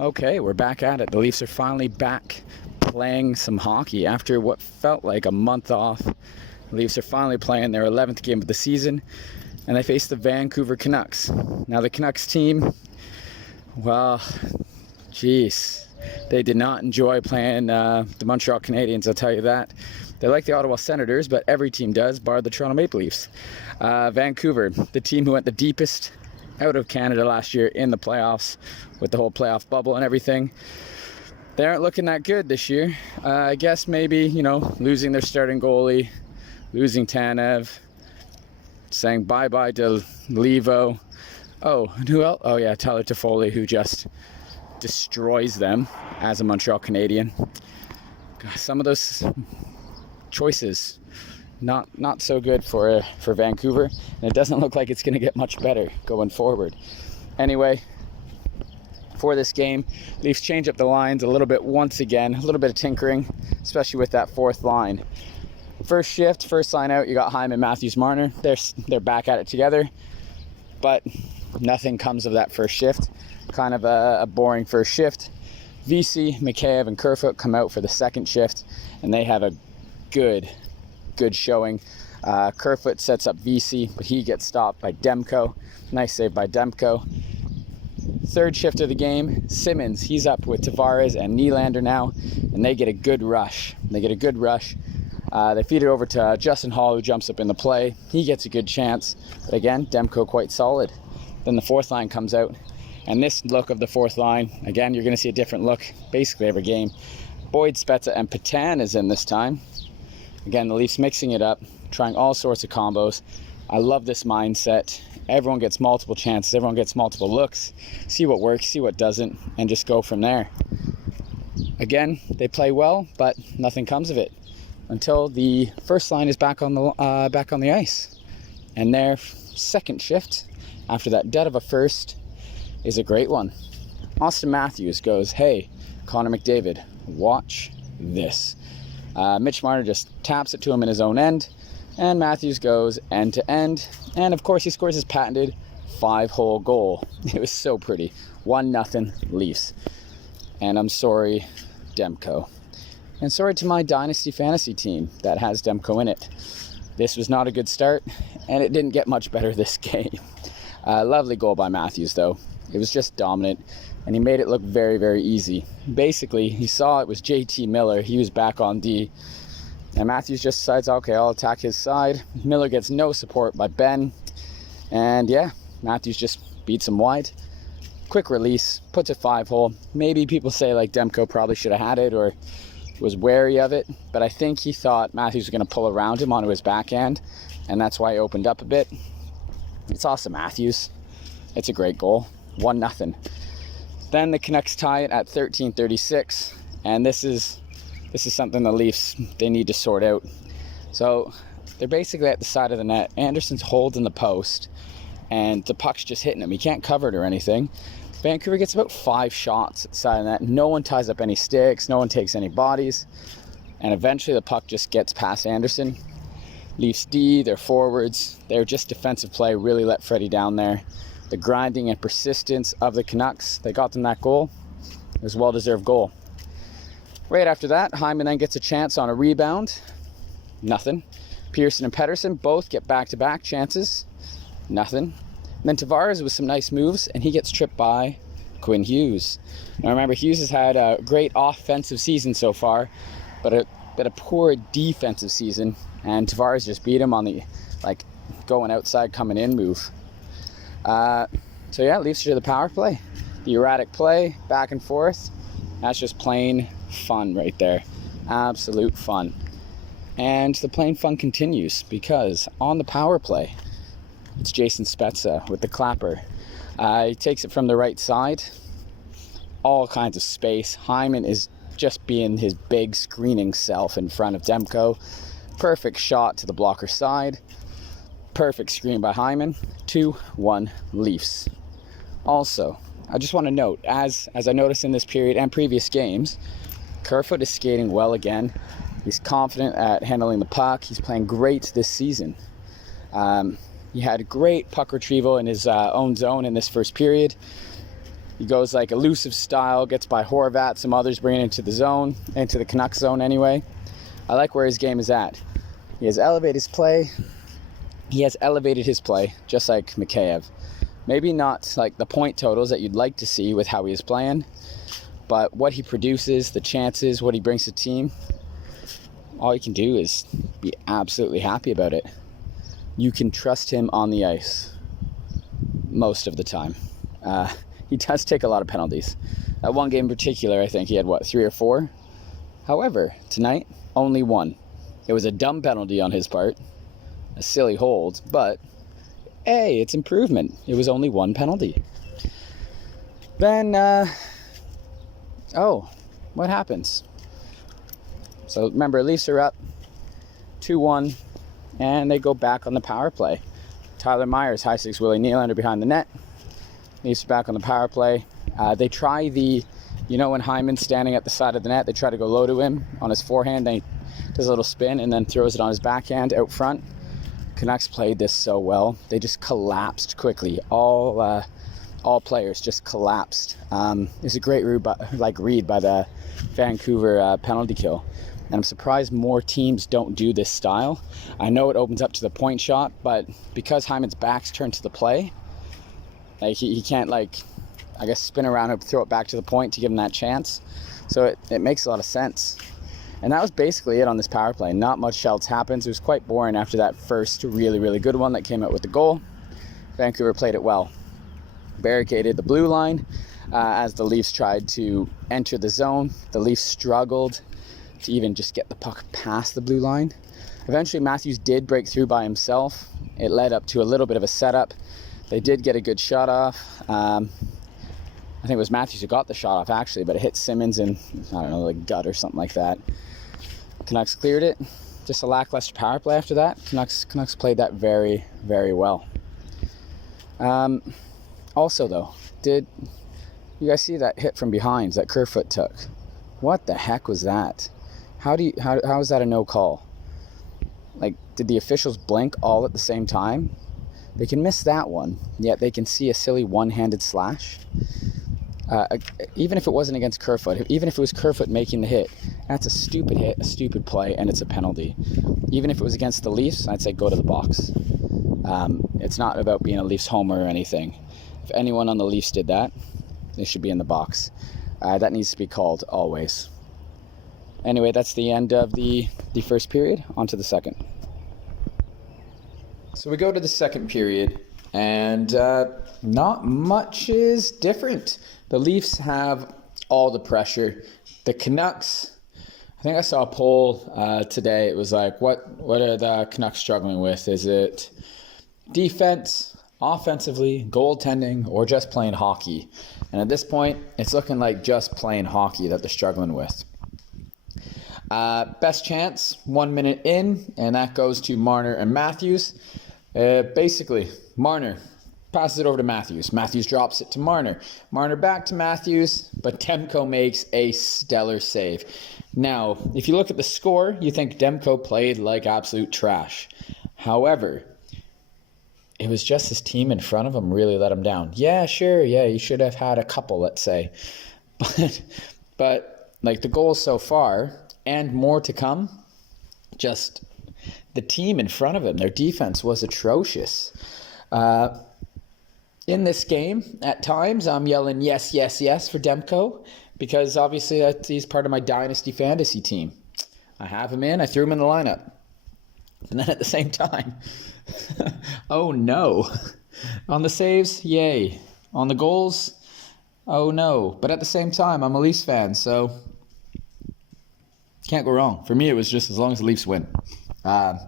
Okay, we're back at it. The Leafs are finally back playing some hockey after what felt like a month off. The Leafs are finally playing their 11th game of the season, and they face the Vancouver Canucks. Now, the Canucks team, well, geez, they did not enjoy playing the Montreal Canadiens, I'll tell you that. They like the Ottawa Senators, but every team does, bar the Toronto Maple Leafs. Vancouver, the team who went the deepest out of Canada last year in the playoffs with the whole playoff bubble and everything. They aren't looking that good this year. I guess maybe, losing their starting goalie, losing Tanev, saying bye-bye to Levo. Oh, and who else? Oh, yeah, Tyler Toffoli, who just destroys them as a Montreal Canadian. God, some of those choices, not so good for Vancouver, and it doesn't look like it's going to get much better going forward. Anyway, for this game, Leafs change up the lines a little bit once again, a little bit of tinkering, especially with that fourth line. First shift, first line out, you got Hyman, Matthews, Marner. They're back at it together, but nothing comes of that first shift. Kind of a boring first shift. VC, Mikheyev, and Kerfoot come out for the second shift, and they have a good showing. Kerfoot sets up VC, but he gets stopped by Demko. Nice save by Demko. Third shift of the game, Simmons, he's up with Tavares and Nylander now, and they get a good rush. They feed it over to Justin Hall, who jumps up in the play. He gets a good chance, but again, Demko quite solid. Then the fourth line comes out, and this look of the fourth line, again, you're going to see a different look basically every game. Boyd, Sp3zza, and Petan is in this time. Again, the Leafs mixing it up, trying all sorts of combos. I love this mindset. Everyone gets multiple chances, everyone gets multiple looks. See what works, see what doesn't, and just go from there. Again, they play well, but nothing comes of it until the first line is back on the ice. And their second shift, after that dead of a first, is a great one. Austin Matthews goes, "Hey, Connor McDavid, watch this." Mitch Marner just taps it to him in his own end, and Matthews goes end to end, and of course he scores his patented 5-hole goal. It was so pretty. 1-0 Leafs. And I'm sorry, Demko. And sorry to my Dynasty Fantasy team that has Demko in it. This was not a good start, and it didn't get much better this game. Lovely goal by Matthews, though. It was just dominant, and he made it look very, very easy. Basically, he saw it was JT Miller. He was back on D, and Matthews just decides, okay, I'll attack his side. Miller gets no support by Ben, and yeah, Matthews just beats him wide. Quick release, puts a 5-hole. Maybe people say like Demko probably should have had it or was wary of it, but I think he thought Matthews was going to pull around him onto his backhand, and that's why he opened up a bit. It's awesome, Matthews. It's a great goal. 1-0. Then the Canucks tie it at 13:36, and this is something the Leafs, they need to sort out. So they're basically at the side of the net. Anderson's holding the post, and the puck's just hitting him. He can't cover it or anything. Vancouver gets about 5 shots at the side of the net. No one ties up any sticks. No one takes any bodies. And eventually the puck just gets past Anderson. Leafs D, their forwards, they're just defensive play, really let Freddie down there. The grinding and persistence of the Canucks, they got them that goal. It was a well-deserved goal. Right after that, Hyman then gets a chance on a rebound. Nothing. Pearson and Pettersson both get back-to-back chances. Nothing. And then Tavares with some nice moves, and he gets tripped by Quinn Hughes. Now remember, Hughes has had a great offensive season so far, but a poor defensive season, and Tavares just beat him on the going outside, coming in move. So yeah, Leafs to the power play. The erratic play, back and forth. That's just plain fun right there. Absolute fun. And the plain fun continues because on the power play, it's Jason Sp3zza with the clapper. He takes it from the right side. All kinds of space. Hyman is just being his big screening self in front of Demko. Perfect shot to the blocker side. Perfect screen by Hyman. 2-1 Leafs. Also, I just want to note, as I noticed in this period and previous games, Kerfoot is skating well again. He's confident at handling the puck. He's playing great this season. He had a great puck retrieval in his own zone in this first period. He goes like elusive style, gets by Horvat, some others, bring it into the zone, into the Canucks zone anyway. I like where his game is at. He has elevated his play. He has elevated his play, just like Mikheyev. Maybe not like the point totals that you'd like to see with how he is playing, but what he produces, the chances, what he brings to the team, all you can do is be absolutely happy about it. You can trust him on the ice most of the time. He does take a lot of penalties. That one game in particular, I think he had, 3 or 4? However, tonight, only 1. It was a dumb penalty on his part, a silly hold, but hey, it's improvement. It was only 1 penalty. Then, what happens? So remember, Leafs are up 2-1, and they go back on the power play. Tyler Myers, high six Willie Nylander behind the net. Leafs are back on the power play. They try when Hyman's standing at the side of the net, they try to go low to him on his forehand. Then he does a little spin and then throws it on his backhand out front. Canucks played this so well. They just collapsed quickly. All players just collapsed. It was a great read by the Vancouver penalty kill. And I'm surprised more teams don't do this style. I know it opens up to the point shot, but because Hyman's back's turned to the play, like he can't spin around and throw it back to the point to give him that chance. So it makes a lot of sense. And that was basically it on this power play. Not much else happens. It was quite boring after that first really, really good one that came out with the goal. Vancouver played it well. Barricaded the blue line as the Leafs tried to enter the zone. The Leafs struggled to even just get the puck past the blue line. Eventually Matthews did break through by himself. It led up to a little bit of a setup. They did get a good shot off. I think it was Matthews who got the shot off actually, but it hit Simmons in, the gut or something like that. Canucks cleared it. Just a lackluster power play after that. Canucks played that very, very well. Also though, did you guys see that hit from behind that Kerfoot took? What the heck was that? How is that a no call? Did the officials blink all at the same time? They can miss that one, yet they can see a silly one-handed slash. Even if it wasn't against Kerfoot, even if it was Kerfoot making the hit, that's a stupid hit, a stupid play, and it's a penalty. Even if it was against the Leafs, I'd say go to the box. It's not about being a Leafs homer or anything. If anyone on the Leafs did that, they should be in the box. That needs to be called always. Anyway, that's the end of the first period. On to the second. So we go to the second period, and not much is different. The Leafs have all the pressure. The Canucks, I think I saw a poll today. It was like, what are the Canucks struggling with? Is it defense, offensively, goaltending, or just playing hockey? And at this point, it's looking like just playing hockey that they're struggling with. Best chance, 1 minute in, and that goes to Marner and Matthews. Basically, Marner passes it over to Matthews. Matthews drops it to Marner. Marner back to Matthews, but Demko makes a stellar save. Now, if you look at the score, you think Demko played like absolute trash. However, it was just his team in front of him really let him down. Yeah, sure, he should have had a couple, let's say. But the goals so far, and more to come, just the team in front of him, their defense was atrocious. In this game, at times, I'm yelling yes, yes, yes for Demko, because obviously he's part of my Dynasty Fantasy team. I have him in, I threw him in the lineup. And then at the same time, oh no. On the saves, yay. On the goals, oh no. But at the same time, I'm a Leafs fan, so can't go wrong. For me, it was just as long as the Leafs win. And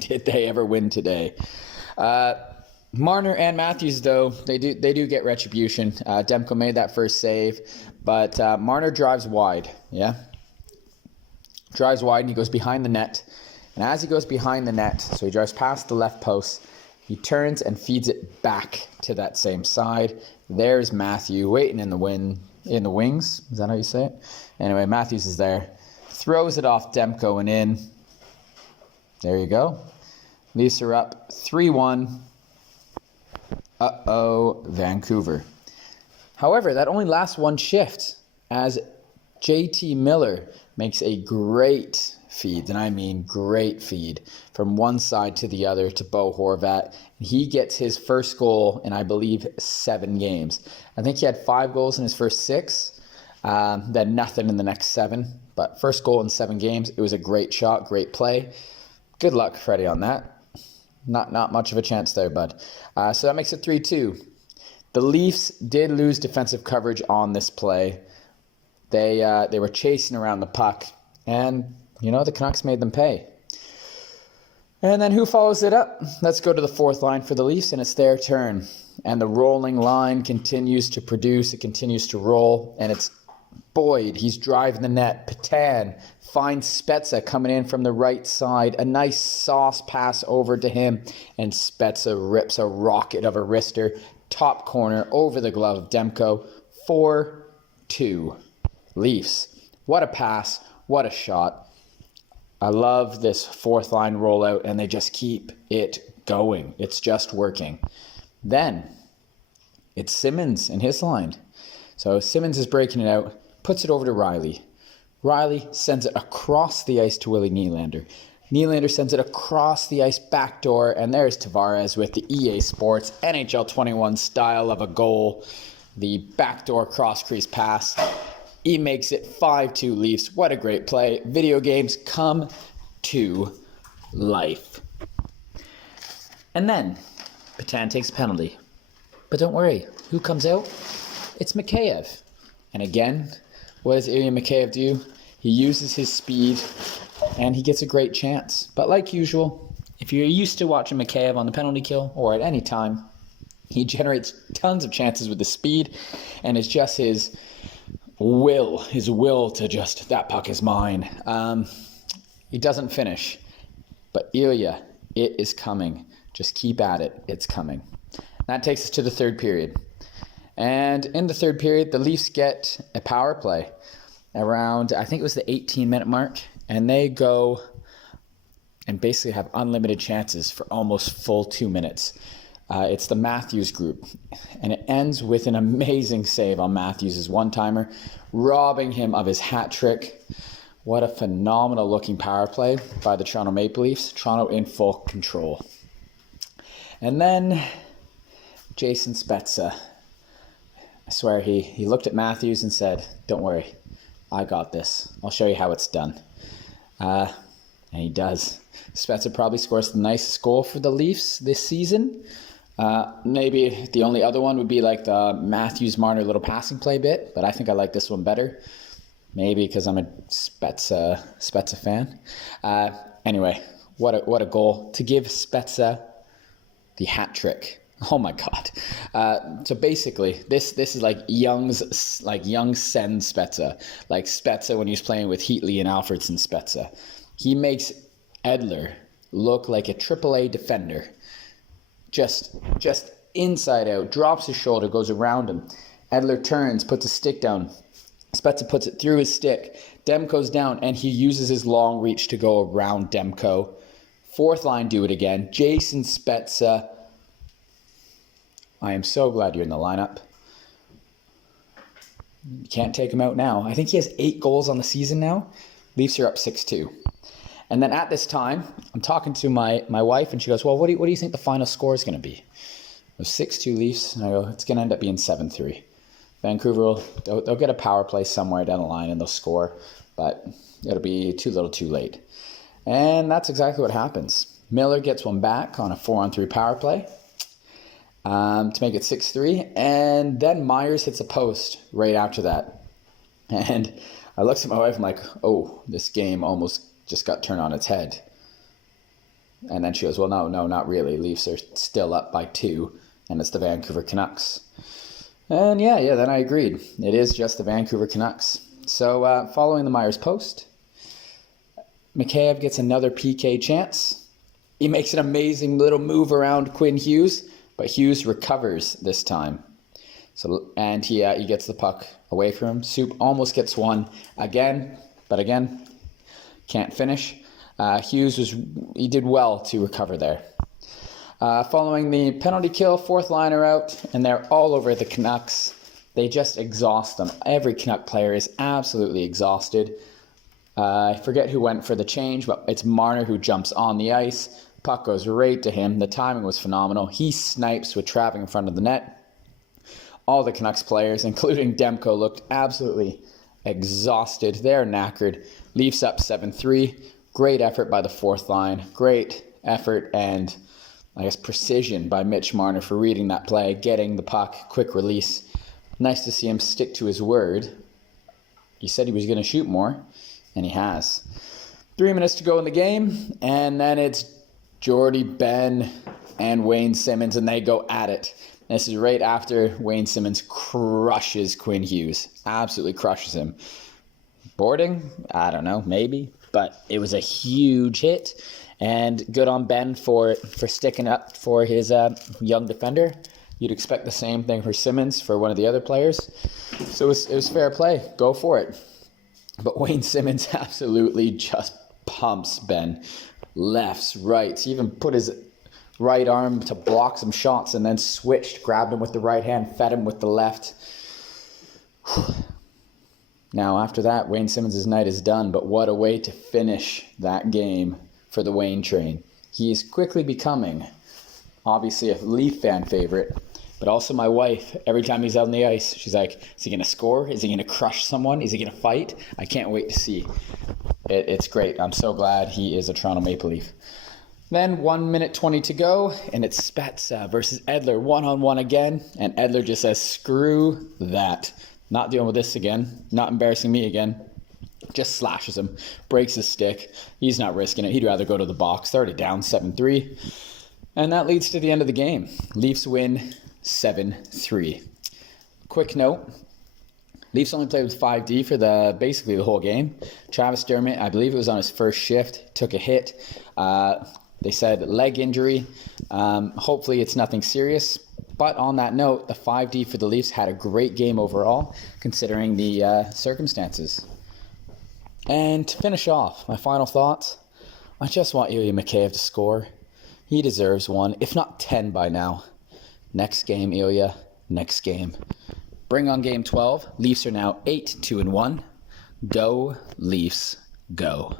did they ever win today? Marner and Matthews, though, they do get retribution. Demko made that first save, but Marner drives wide, drives wide, and he goes behind the net. And as he goes behind the net, so he drives past the left post, he turns and feeds it back to that same side. There's Matthew waiting in the wings. Is that how you say it? Anyway, Matthews is there. Throws it off Demko and in. There you go. Leafs are up 3-1. Uh-oh, Vancouver. However, that only lasts one shift as JT Miller makes a great feed, and I mean great feed, from one side to the other to Bo Horvat. He gets his first goal in, I believe, 7 games. I think he had 5 goals in his first 6, then nothing in the next 7. But first goal in 7 games. It was a great shot, great play. Good luck, Freddie, on that. Not much of a chance there, bud. So that makes it 3-2. The Leafs did lose defensive coverage on this play. They were chasing around the puck, and the Canucks made them pay. And then who follows it up? Let's go to the fourth line for the Leafs, and it's their turn. And the rolling line continues to produce. It continues to roll, and it's Boyd. He's driving the net. Patan finds Sp3zza coming in from the right side. A nice sauce pass over to him, and Sp3zza rips a rocket of a wrister. Top corner over the glove of Demko. 4-2. Leafs. What a pass. What a shot. I love this fourth line rollout, and they just keep it going. It's just working. Then it's Simmons and his line. So Simmons is breaking it out, puts it over to Riley. Riley sends it across the ice to Willie Nylander. Nylander sends it across the ice backdoor, and there's Tavares with the EA Sports NHL 21 style of a goal. The backdoor cross-crease pass. He makes it 5-2 Leafs. What a great play. Video games come to life. And then Patan takes a penalty. But don't worry. Who comes out? It's Mikheyev. And again, what does Ilya Mikheyev do? He uses his speed, and he gets a great chance. But like usual, if you're used to watching Mikheyev on the penalty kill or at any time, he generates tons of chances with the speed, and it's just his will to just, that puck is mine. He doesn't finish. But Ilya, it is coming. Just keep at it. It's coming. That takes us to the third period. And in the third period, the Leafs get a power play around, I think it was the 18-minute mark. And they go and basically have unlimited chances for almost full 2 minutes. It's the Matthews group, and it ends with an amazing save on Matthews' one-timer, robbing him of his hat trick. What a phenomenal looking power play by the Toronto Maple Leafs. Toronto in full control. And then Jason Sp3zza. I swear he looked at Matthews and said, "Don't worry, I got this. I'll show you how it's done." And he does. Sp3zza probably scores the nicest goal for the Leafs this season. Maybe the only other one would be like the Matthews-Marner little passing play bit, but I think I like this one better. Maybe because I'm a Sp3zza fan. Anyway, what a goal to give Sp3zza the hat trick. Oh my God! So basically, this is like young Sen Sp3zza, like Sp3zza when he was playing with Heatley and Alfredson Sp3zza. He makes Edler look like a AAA defender. Just inside out, drops his shoulder, goes around him. Edler turns, puts a stick down. Sp3zza puts it through his stick. Demko's down, and he uses his long reach to go around Demko. Fourth line do it again. Jason Sp3zza. I am so glad you're in the lineup. You can't take him out now. I think he has 8 goals on the season now. Leafs are up 6-2. And then at this time, I'm talking to my wife, and she goes, "Well, what do you think the final score is going to be?" It was 6-2 Leafs, and I go, "It's going to end up being 7-3. Vancouver, they'll get a power play somewhere down the line, and they'll score, but it'll be too little too late." And that's exactly what happens. Miller gets one back on a 4-on-3 power play to make it 6-3, and then Myers hits a post right after that. And I looked at my wife, I'm like, "Oh, this game almost just got turned on its head." And then she goes, "Well, no, not really. Leafs are still up by 2, and it's the Vancouver Canucks." And yeah, then I agreed. It is just the Vancouver Canucks. So following the Myers post, Mikheyev gets another PK chance. He makes an amazing little move around Quinn Hughes, but Hughes recovers this time. And he gets the puck away from him. Soup almost gets one again, but again, can't finish. Hughes he did well to recover there. Following the penalty kill, fourth liner out, and they're all over the Canucks. they just exhaust them. Every Canuck player is absolutely exhausted. I forget who went for the change, but it's Marner who jumps on the ice. Puck goes right to him. The timing was phenomenal. He snipes with traffic in front of the net. All the Canucks players, including Demko, looked absolutely exhausted. They're knackered. Leafs up 7-3. Great effort by the fourth line. Great effort and, I guess, precision by Mitch Marner for reading that play, getting the puck, quick release. Nice to see him stick to his word. He said he was going to shoot more, and he has. 3 minutes to go in the game, and then it's Jordy, Ben, and Wayne Simmonds, and they go at it. This is right after Wayne Simmonds crushes Quinn Hughes. Absolutely crushes him. Boarding? I don't know, maybe. But it was a huge hit. And good on Ben for sticking up for his young defender. You'd expect the same thing for Simmonds, for one of the other players. So it was fair play. Go for it. But Wayne Simmonds absolutely just pumps Ben. Lefts, rights. He even put his right arm to block some shots and then switched, grabbed him with the right hand, fed him with the left. Now, after that, Wayne Simmonds' night is done, but what a way to finish that game for the Wayne train. He is quickly becoming, obviously, a Leaf fan favorite, but also my wife. Every time he's out on the ice, she's like, is he going to score? Is he going to crush someone? Is he going to fight? I can't wait to see. It's great. I'm so glad he is a Toronto Maple Leaf. Then 1 minute 20 to go, and it's Sp3zza versus Edler, one-on-one again, and Edler just says, screw that. Not dealing with this again. Not embarrassing me again. Just slashes him. Breaks his stick. He's not risking it. He'd rather go to the box. They're already down 7-3. And that leads to the end of the game. Leafs win 7-3. Quick note. Leafs only played with 5D for basically the whole game. Travis Dermott, I believe it was on his first shift, took a hit. They said leg injury. Hopefully it's nothing serious. But on that note, the 5D for the Leafs had a great game overall, considering the circumstances. And to finish off, my final thoughts, I just want Ilya Mikheyev to score. He deserves one, if not 10 by now. Next game, Ilya. Next game. Bring on game 12. Leafs are now 8-2-1. Go, Leafs, go.